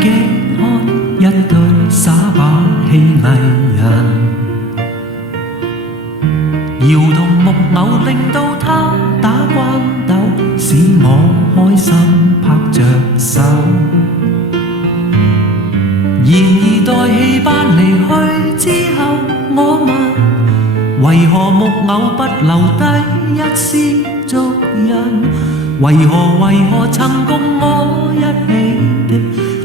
極看一對耍把戲藝人，搖動木偶令到他打關鬥，使我開心拍着手。然而待戲班離去之後，我問為何木偶不留低一絲足印？為何曾共我一起的，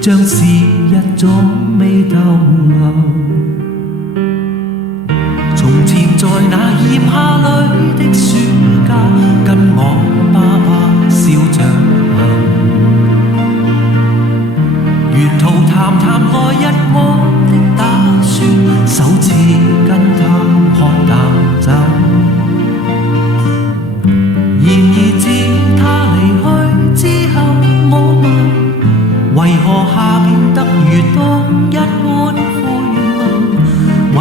像是日總未逗留？從前在那炎夏裏的暑假，跟我爸爸笑着行，沿途談來日我的打算，首次跟他喝淡酒。然而自他離去之後，我問為何夏變得如冬一般灰暗？為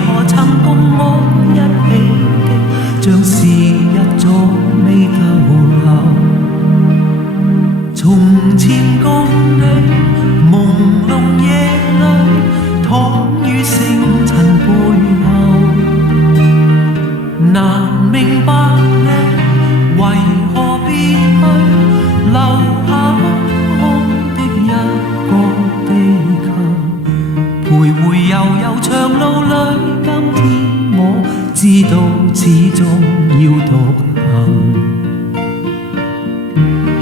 何曾共我一起的，像是日總未逗留？從前共你朦朧夜裏，躺於星塵背後，難明白你為何別去，留下空的一個地球。徘徊悠長路裏，今天我知道始終要獨行。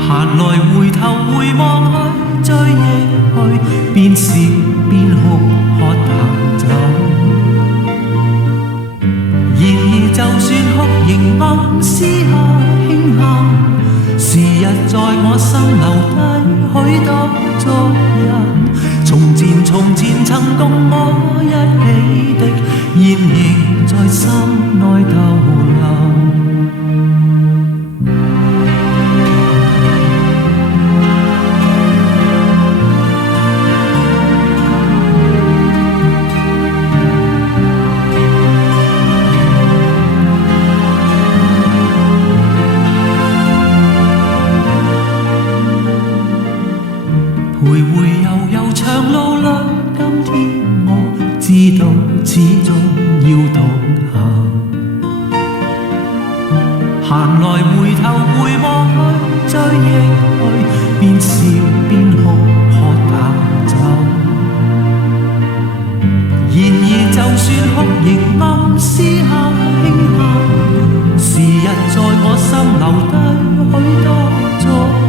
閒來回頭回望去，追憶去，邊笑邊哭，喝淡酒。然而就算哭仍暗私下輕喊，時日在我心留低許多足印。從前曾共我一起的，現仍在心內逗留。徘徊悠長路裏，今天我知道始終要獨行。閒來回頭回望去，追憶去，邊笑邊哭，喝淡酒。然而就算哭仍暗私下輕喊，時日在我心留低許多足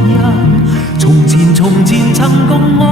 印。從前曾共我